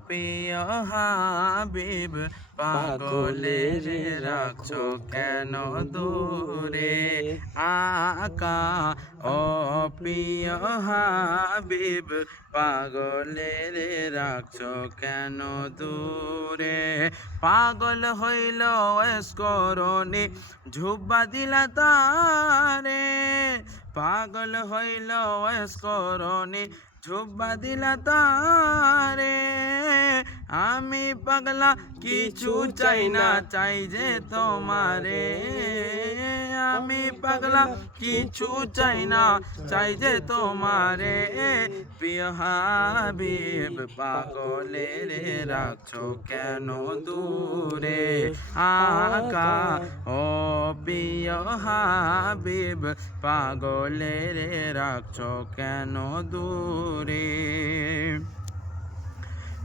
প্রিয় হাবিব পাগলের রাখছো কেন দূরে আকা ও প্রিয় হাবিব পাগলের রাখছো কেন দূরে পাগল হইল করণে ঝুব্বা দিলা তারে পাগল হইল করণে ঝুব্বা দিলা তারে আমি পাগলা কিছু চাই না চাই যে তোমারে আমি পাগলা কিছু চাই না চাই যে তোমারে প্রিয় হাবিব পাগলের রাখছো কেন দূরে আকা ও প্রিয় হাবিব পাগলের রাখছো কেন দূরে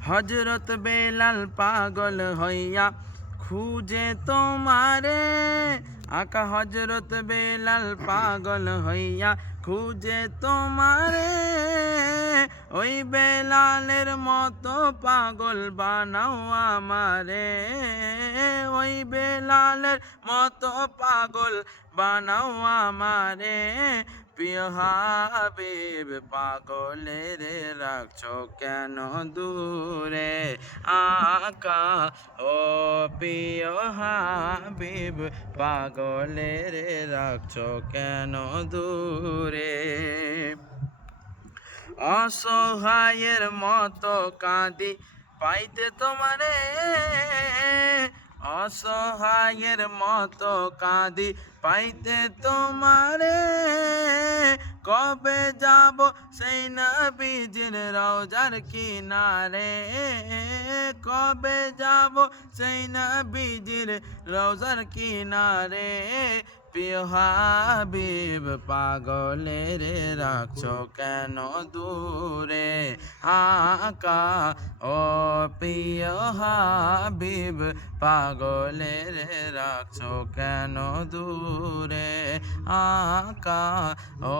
হযরত বেলাল পাগল হইয়া খুঁজে তোমারে আকা হযরত বেলাল পাগল হইয়া খুঁজে তোমারে ওই বেলালের মতো পাগল বানাও আমারে ওই বেলালের মতো পাগল বানাও আমারে প্রিয় হাবিব পাগলের রাখছো কেন দূরে আকা ও প্রিয় হাবিব পাগলের রাখছো কেন দূরে অসহায়ের মতো কাঁদি পাইতে তোমারে অসহায়ের মতো কাঁদি পাইতে তোমারে কবে যাব সেই নবীজির রওজার কিনারে কবে যাব সেই নবীজির রওজার কিনারে প্রিয় হাবিব পাগলের রাখছো কেন দূরে আকা ও প্রিয় হাবিব পাগলের রাখছো কেন দূরে আকা ও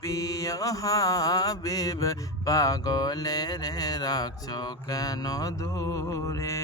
প্রিয় হাবিব পাগলের রাখছো কেন দূরে।